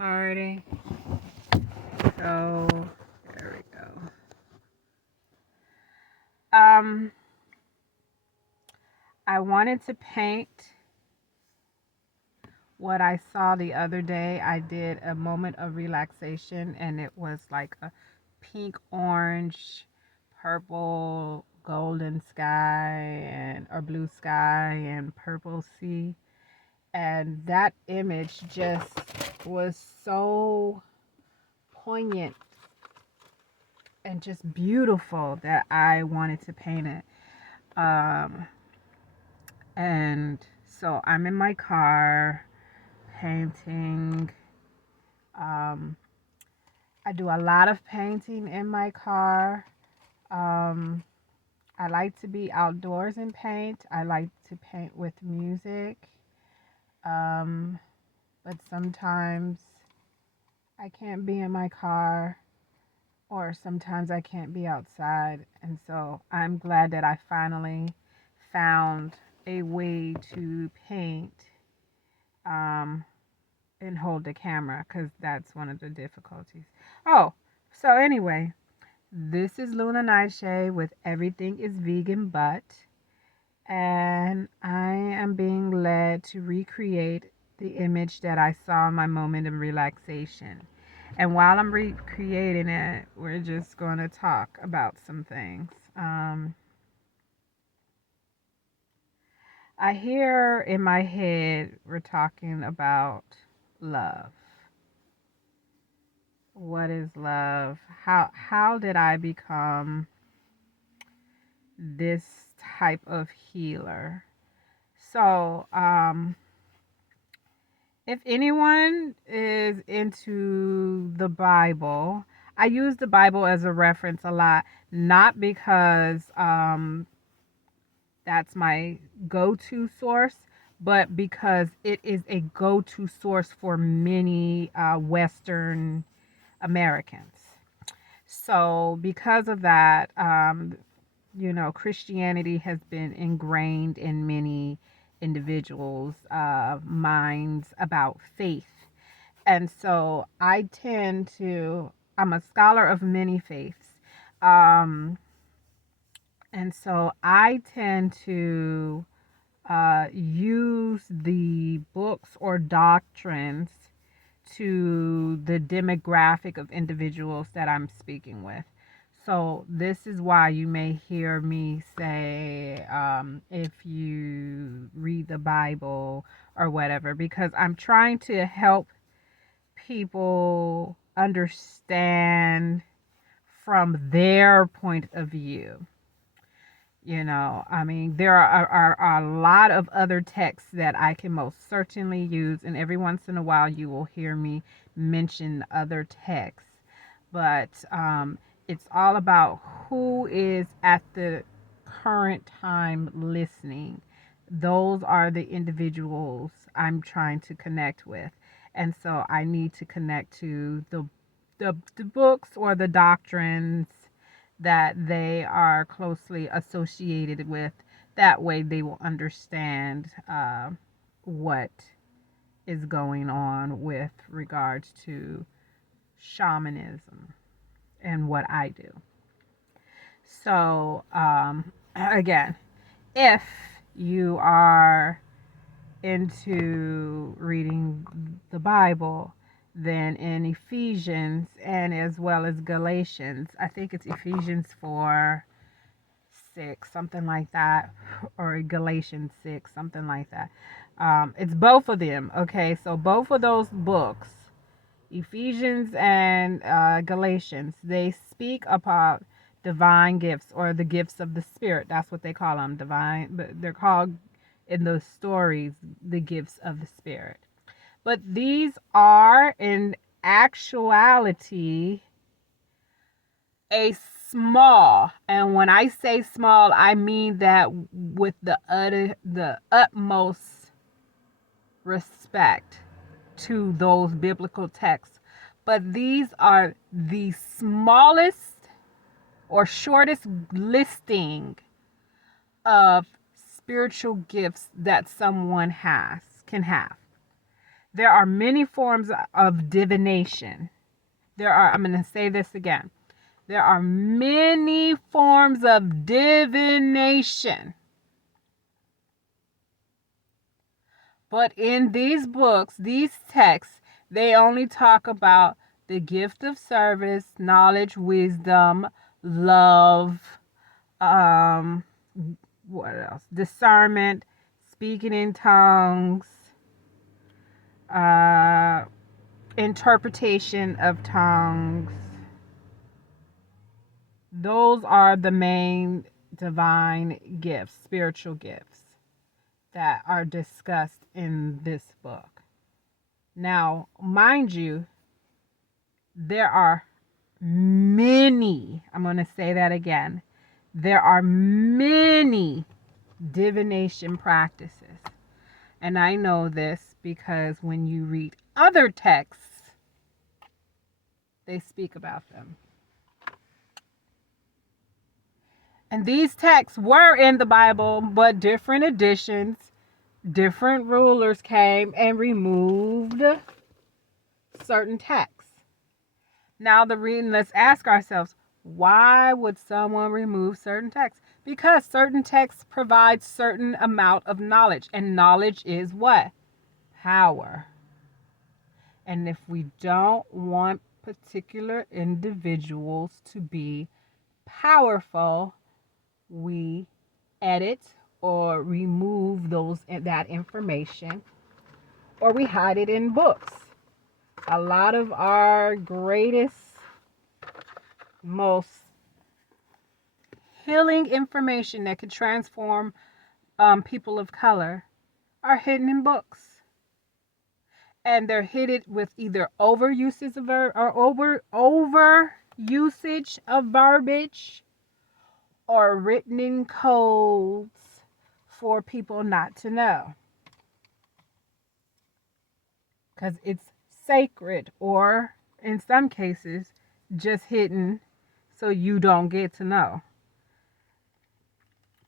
Alrighty. So there we go. Um, I wanted to paint what I saw the other day. I did a moment of relaxation, and it was like a pink, orange, purple, golden sky, and or blue sky and purple sea. And that image just was so poignant and just beautiful that I wanted to paint it. Um, and so I'm in my car painting. Um, I do a lot of painting in my car. Um, I like to be outdoors and paint. I like to paint with music. Um, but sometimes I can't be in my car, or sometimes I can't be outside. And so I'm glad that I finally found a way to paint um, and hold the camera, because that's one of the difficulties. Oh, so anyway, this is Luna Nightshade with Everything is Vegan But, and I am being led to recreate the image that I saw in my moment of relaxation. And while I'm recreating it, we're just going to talk about some things. I hear in my head we're talking about love. What is love? How did I become this type of healer? So, if anyone is into the Bible, I use the Bible as a reference a lot, not because that's my go-to source, but because it is a go-to source for many Western Americans. So, because of that, Christianity has been ingrained in many individuals' minds about faith. And so I'm a scholar of many faiths. Um, and so I tend to use the books or doctrines to the demographic of individuals that I'm speaking with. So this is why you may hear me say, if you read the Bible or whatever, because I'm trying to help people understand from their point of view. I mean, there are a lot of other texts that I can most certainly use, and every once in a while you will hear me mention other texts. But it's all about who is at the current time listening. Those are the individuals I'm trying to connect with. And so I need to connect to the books or the doctrines that they are closely associated with. That way they will understand what is going on with regards to shamanism and what I do. So, again, if you are into reading the Bible, then in Ephesians and as well as Galatians, I think it's Ephesians 4:6, something like that, or Galatians 6, something like that. It's both of them. Okay, so both of those books, Ephesians and Galatians, they speak about divine gifts or the gifts of the Spirit. That's what they call them, divine, but they're called in those stories the gifts of the Spirit. But these are in actuality a small, and when I say small, I mean that with the utmost respect to those biblical texts. But these are the smallest or shortest listing of spiritual gifts that someone can have. There are many forms of divination. I'm going to say this again. There are many forms of divination. But in these books, these texts, they only talk about the gift of service, knowledge, wisdom, love, what else? Discernment, speaking in tongues, uh, interpretation of tongues. Those are the main divine gifts, spiritual gifts that are discussed in this book. Now, mind you, there are many, I'm going to say that again, there are many divination practices. And I know this because when you read other texts, they speak about them. And these texts were in the Bible, but different editions, different rulers came and removed certain texts. Now let's ask ourselves, why would someone remove certain texts? Because certain texts provide certain amount of knowledge, and knowledge is what? Power. And if we don't want particular individuals to be powerful, we edit or remove that information, or we hide it in books. A lot of our greatest, most healing information that could transform people of color are hidden in books. And they're hidden with either overusage of verbiage, or written in codes for people not to know. Because it's sacred, or in some cases, just hidden so you don't get to know.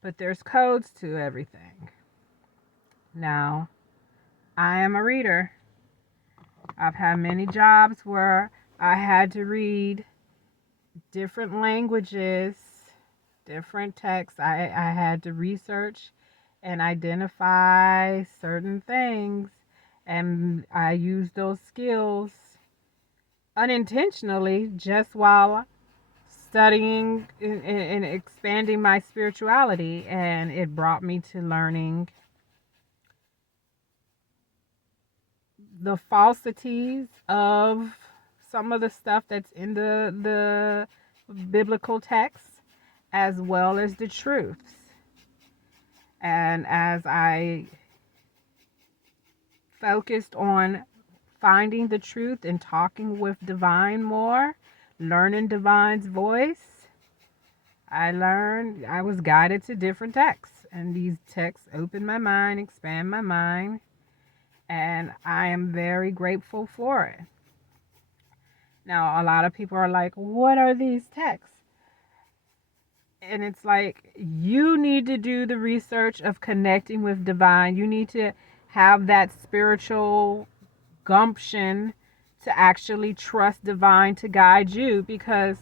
But there's codes to everything. Now, I am a reader. I've had many jobs where I had to read different languages, different texts. I had to research and identify certain things, and I used those skills unintentionally just while studying and expanding my spirituality, and it brought me to learning the falsities of some of the stuff that's in the biblical texts, as well as the truths. And as I focused on finding the truth and talking with divine more, learning divine's voice, I was guided to different texts, and these texts open my mind, expand my mind, and I am very grateful for it. Now, a lot of people are like, what are these texts? And it's like, you need to do the research of connecting with divine. You need to have that spiritual gumption to actually trust divine to guide you, because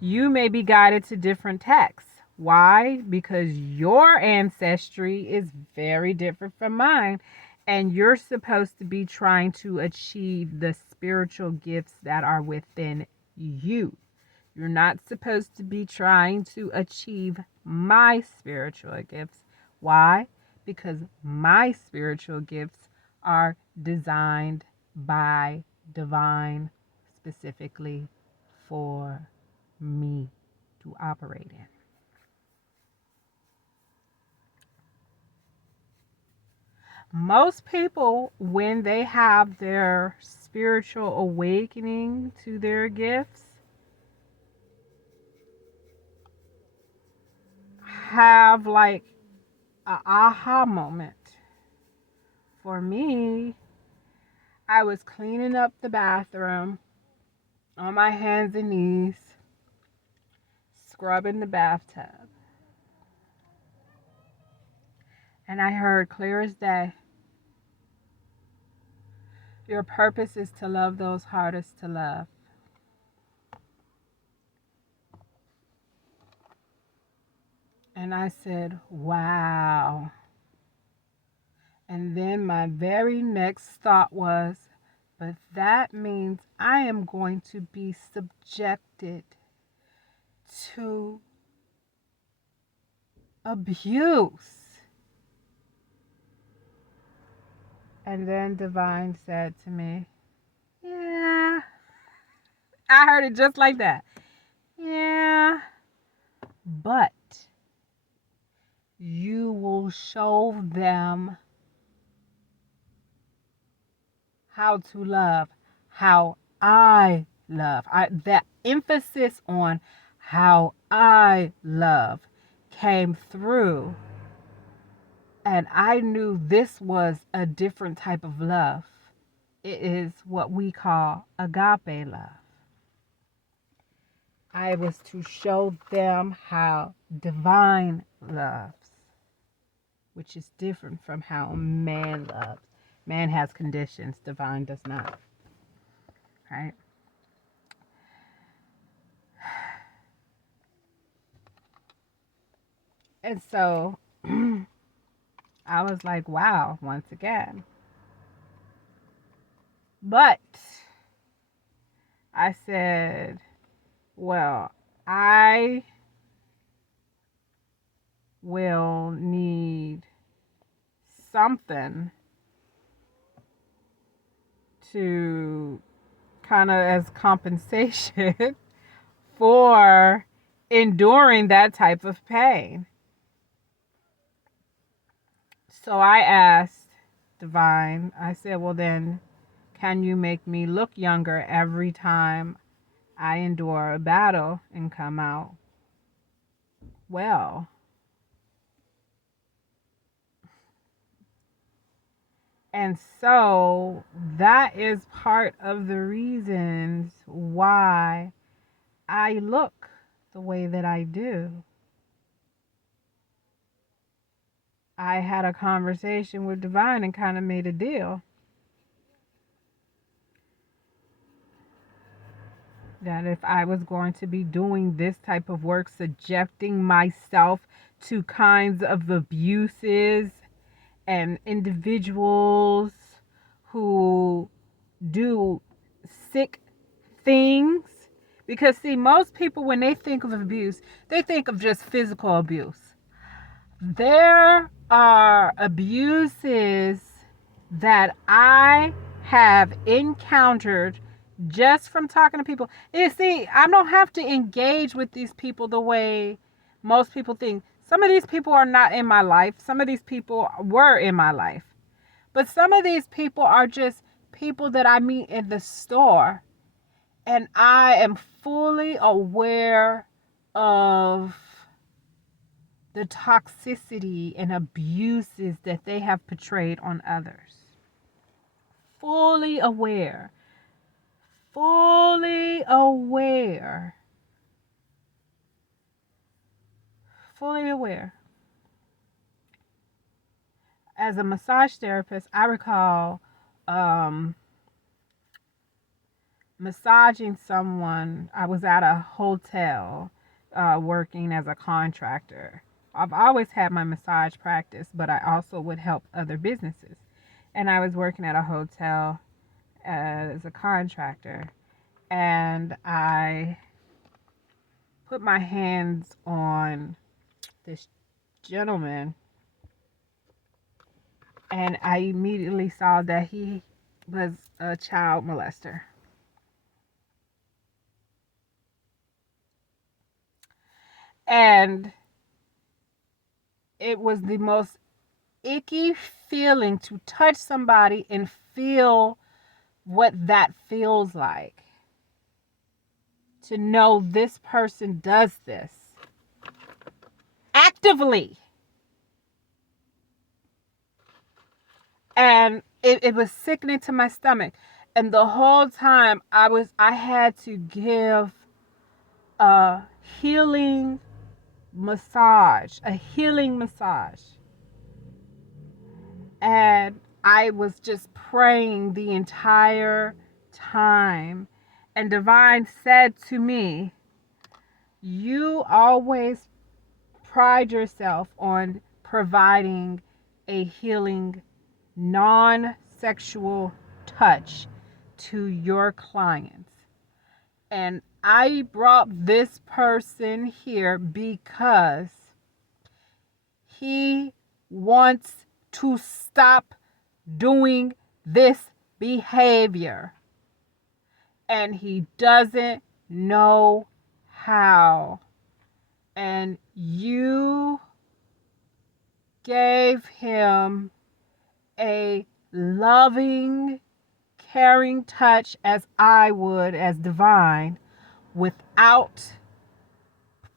you may be guided to different texts. Why? Because your ancestry is very different from mine, and you're supposed to be trying to achieve the spiritual gifts that are within you. You're not supposed to be trying to achieve my spiritual gifts. Why? Because my spiritual gifts are designed by divine specifically for me to operate in. Most people, when they have their spiritual awakening to their gifts, have like an aha moment. For me, I was cleaning up the bathroom on my hands and knees, scrubbing the bathtub. And I heard clear as day, Your purpose is to love those hardest to love. And I said, wow. And then my very next thought was, but that means I am going to be subjected to abuse. And then Divine said to me, yeah. I heard it just like that. Yeah, but you will show them how to love, how I love. That emphasis on how I love came through, and I knew this was a different type of love. It is what we call agape love. I was to show them how divine loves, which is different from how man loves. Man has conditions, divine does not. Right? And so I was like, wow, once again. But I said, well, I will need something to kind of as compensation for enduring that type of pain. So I asked Divine, I said, well, then, can you make me look younger every time I endure a battle and come out well? And so that is part of the reasons why I look the way that I do. I had a conversation with Divine and kind of made a deal that if I was going to be doing this type of work, subjecting myself to kinds of abuses and individuals who do sick things, because see, most people, when they think of abuse, they think of just physical abuse. There are abuses that I have encountered just from talking to people. You see, I don't have to engage with these people the way most people think. Some of these people are not in my life. Some of these people were in my life. But some of these people are just people that I meet in the store. And I am fully aware of the toxicity and abuses that they have portrayed on others. Fully aware. Fully aware. Fully aware. As a massage therapist, I recall massaging someone. I was at a hotel working as a contractor. I've always had my massage practice, but I also would help other businesses. And I was working at a hotel as a contractor. And I put my hands on this gentleman, and I immediately saw that he was a child molester. And it was the most icky feeling to touch somebody and feel what that feels like. To know this person does this actively. And it was sickening to my stomach. And the whole time I had to give a healing massage. And I was just praying the entire time. And Divine said to me, you always pride yourself on providing a healing, non sexual touch to your clients. And I brought this person here because he wants to stop doing this behavior. And he doesn't know how. And you gave him a loving, caring touch as I would, as Divine, without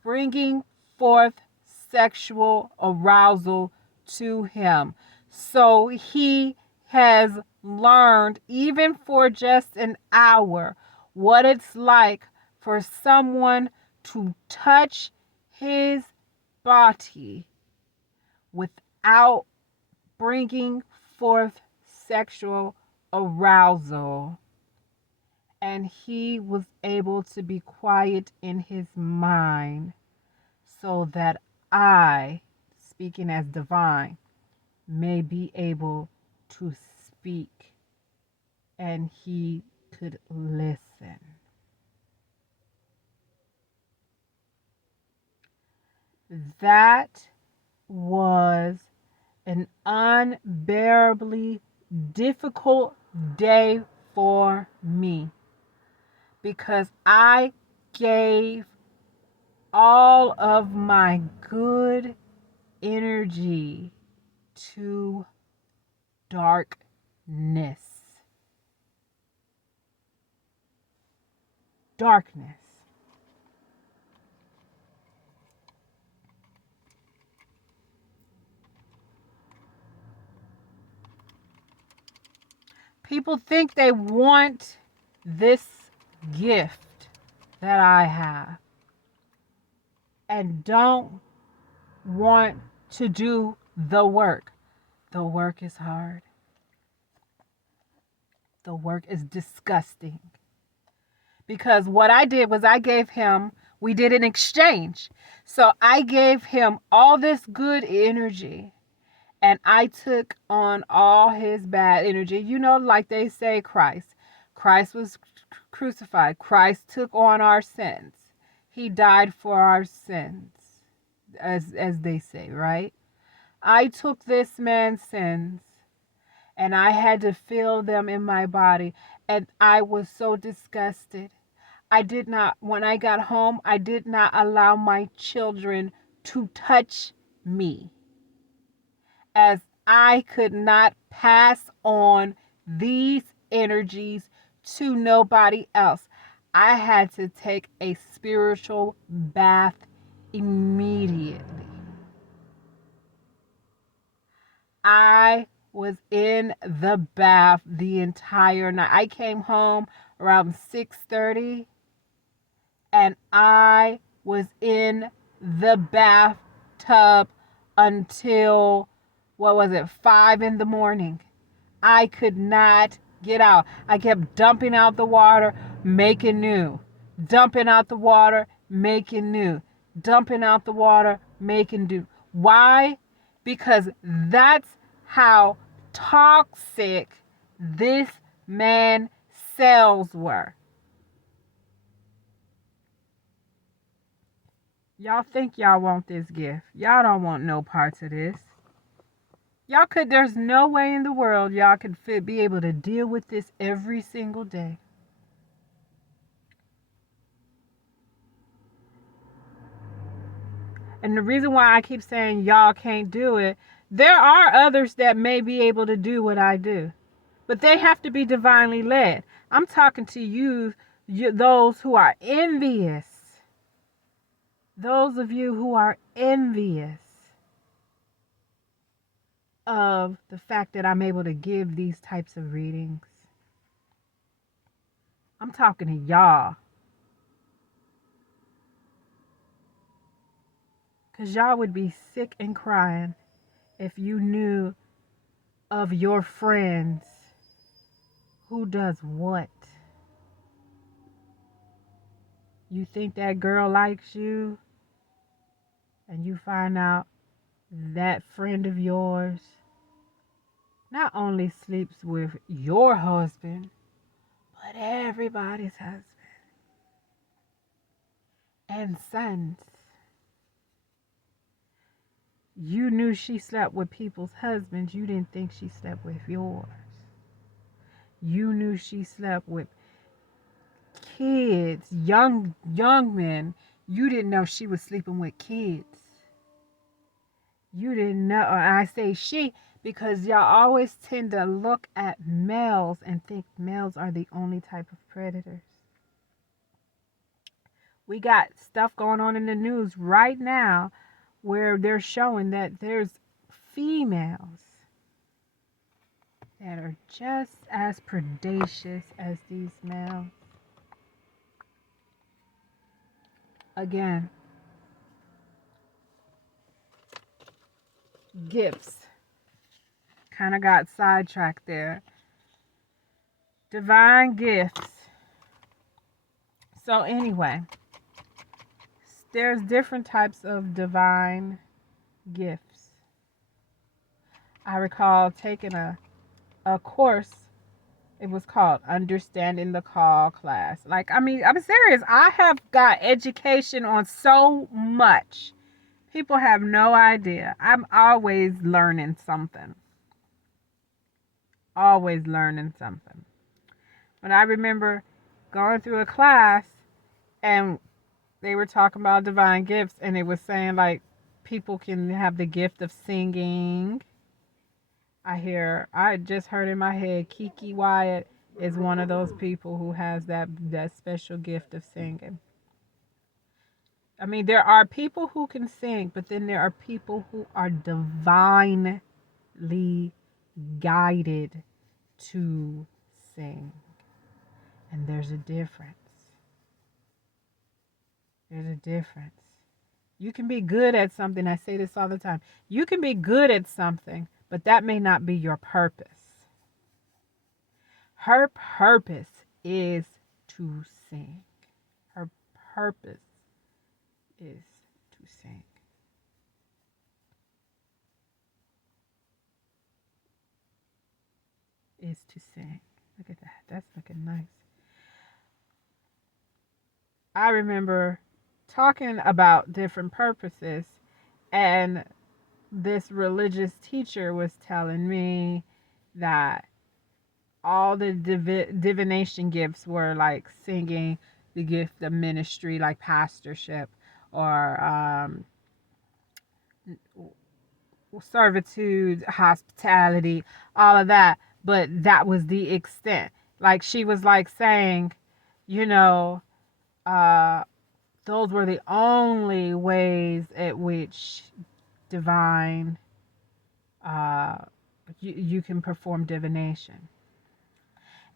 bringing forth sexual arousal to him. So he has learned, even for just an hour, what it's like for someone to touch his body without bringing forth sexual arousal. And he was able to be quiet in his mind so that I, speaking as Divine, may be able to speak and he could listen. That was an unbearably difficult day for me because I gave all of my good energy to darkness. Darkness. People think they want this gift that I have and don't want to do the work. The work is hard. The work is disgusting. Because what I did was I gave him, we did an exchange. So I gave him all this good energy and I took on all his bad energy. You know, like they say, Christ was crucified. Christ took on our sins. He died for our sins, as they say, right? I took this man's sins and I had to feel them in my body. And I was so disgusted. I did not, when I got home, I did not allow my children to touch me, as I could not pass on these energies to nobody else. I had to take a spiritual bath immediately. I was in the bath the entire night. I came home around 6:30 and I was in the bathtub until, what was it, 5 in the morning. I could not get out. I kept dumping out the water, making new. Dumping out the water, making new. Dumping out the water, making new. Why? Because that's how toxic this man's cells were. Y'all think y'all want this gift. Y'all don't want no parts of this. There's no way in the world y'all could be able to deal with this every single day. And the reason why I keep saying y'all can't do it, there are others that may be able to do what I do, but they have to be divinely led. I'm talking to you, those who are envious. Those of you who are envious of the fact that I'm able to give these types of readings. I'm talking to y'all. Because y'all would be sick and crying if you knew of your friends who does what. You think that girl likes you, and you find out that friend of yours not only sleeps with your husband, but everybody's husband and sons. You knew she slept with people's husbands. You didn't think she slept with yours. You knew she slept with kids, young men. You didn't know she was sleeping with kids. You didn't know. And I say she because y'all always tend to look at males and think males are the only type of predators. We got stuff going on in the news right now where they're showing that there's females that are just as predacious as these males. Again, gifts. Kind of got sidetracked there. Divine gifts. So, anyway, there's different types of divine gifts. I recall taking a course. It was called Understanding the Call class. Like, I mean, I'm serious. I have got education on so much. People have no idea. I'm always learning something. Always learning something. But I remember going through a class and they were talking about divine gifts, and it was saying like people can have the gift of singing. I just heard in my head Keke Wyatt is one of those people who has that special gift of singing. I mean, there are people who can sing, but then there are people who are divinely guided to sing. And there's a difference. There's a difference. You can be good at something. I say this all the time. You can be good at something, but that may not be your purpose. Her purpose is to sing. Her purpose is to sing. Is to sing. Look at that. That's looking nice. I remember talking about different purposes, and this religious teacher was telling me that all the divination gifts were like singing, the gift of ministry, like pastorship, or servitude, hospitality, all of that. But that was the extent. Like she was like saying, you know, uh, those were the only ways at which divine, uh, you can perform divination.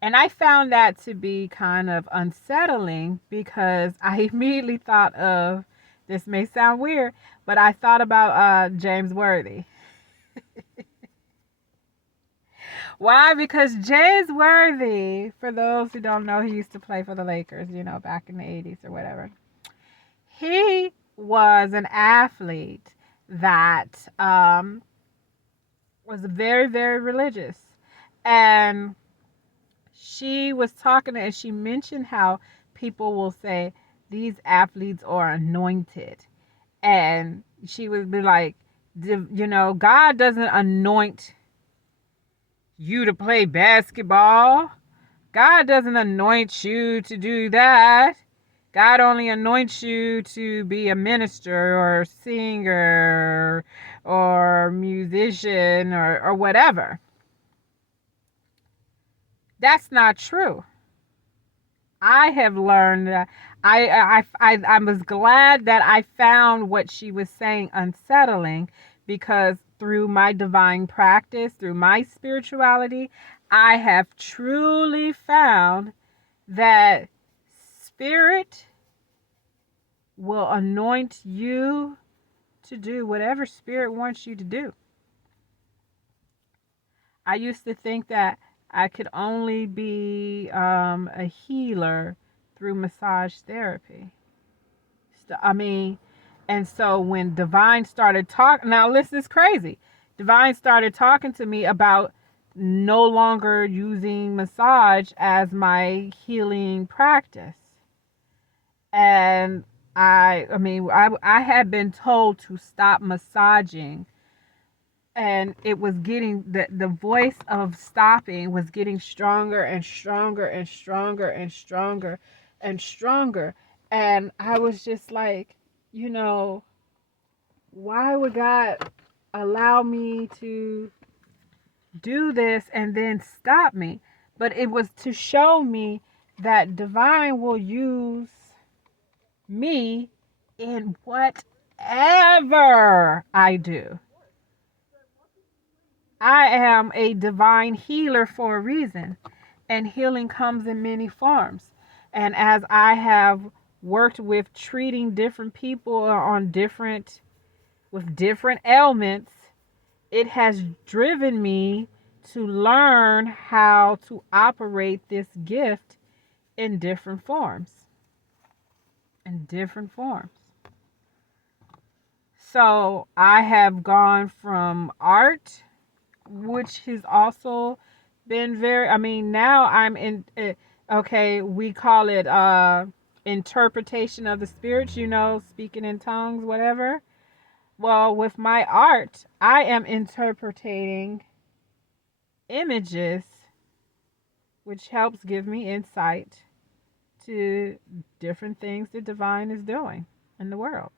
And I found that to be kind of unsettling because I immediately thought of, this may sound weird, but I thought about James Worthy. Why? Because James Worthy, for those who don't know, he used to play for the Lakers, back in the 80s or whatever. He was an athlete that was very, very religious. And she was talking and she mentioned how people will say these athletes are anointed. And she would be like, God doesn't anoint you to play basketball. God doesn't anoint you to do that. God only anoints you to be a minister or singer or musician or whatever. That's not true. I have learned that I was glad that I found what she was saying unsettling, because through my divine practice, through my spirituality, I have truly found that spirit will anoint you to do whatever spirit wants you to do. I used to think that I could only be a healer through massage therapy. I mean, and so when Divine started talking, now listen, is crazy. Divine started talking to me about no longer using massage as my healing practice. And I had been told to stop massaging, and it was getting the voice of stopping was getting stronger and stronger and stronger and stronger and stronger. And I was just like, you know, why would God allow me to do this and then stop me? But it was to show me that Divine will use me in whatever I do. I am a divine healer for a reason, and healing comes in many forms. And as I have worked with treating different people on different with different ailments, it has driven me to learn how to operate this gift in different forms. In different forms. So I have gone from art, which has also been very, I mean, now I'm in, okay, we call it interpretation of the spirits, speaking in tongues, whatever. Well, with my art, I am interpreting images, which helps give me insight to different things the divine is doing in the world.